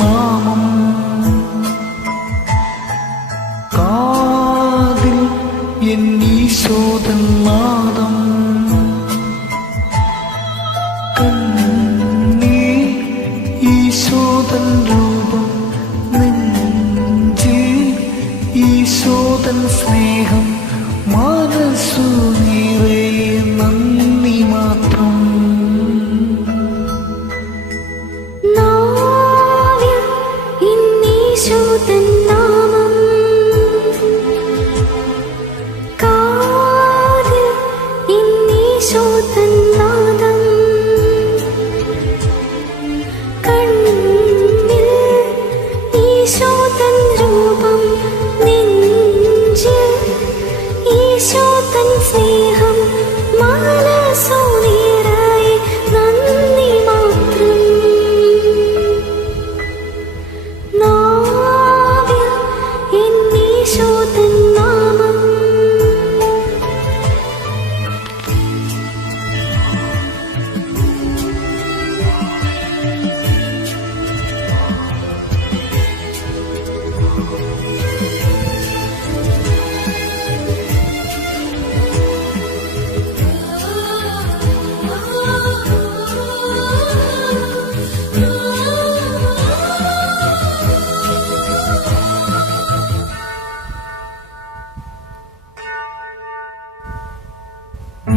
നാമം കാതിൽ എന്നീശോതൻ നാദം കണ്ണിൽ ഈശോതൻ രൂപം നെഞ്ചിൽ ഈശോതൻ സ്നേഹം മനസ്സു നിറയെ നന്ദി. ഇന്നീശോതൻ നാദം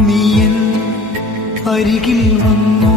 നീയൻ അരികിൽ വന്നോ?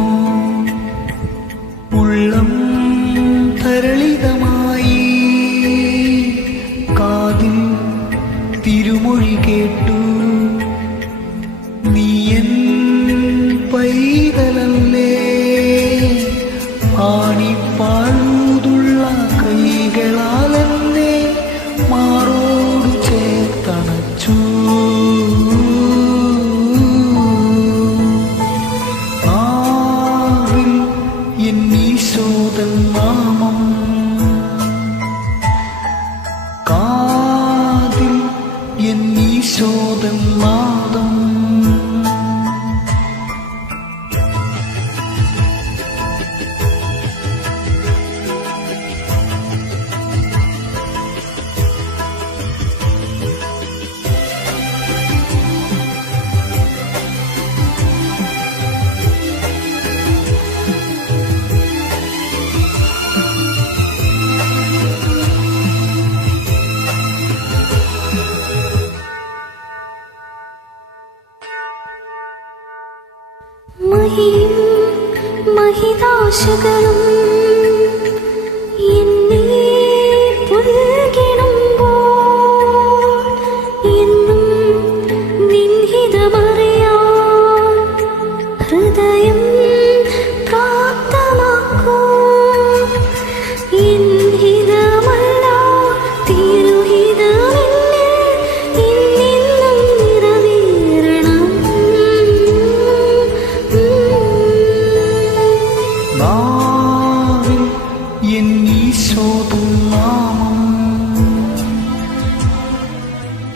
മഹിയും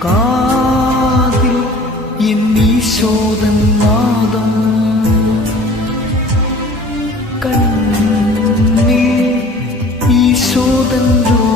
കാതിൽ എന്നീശോതൻ നാദം കണ്ണിൽ ഈശോതൻ രൂപം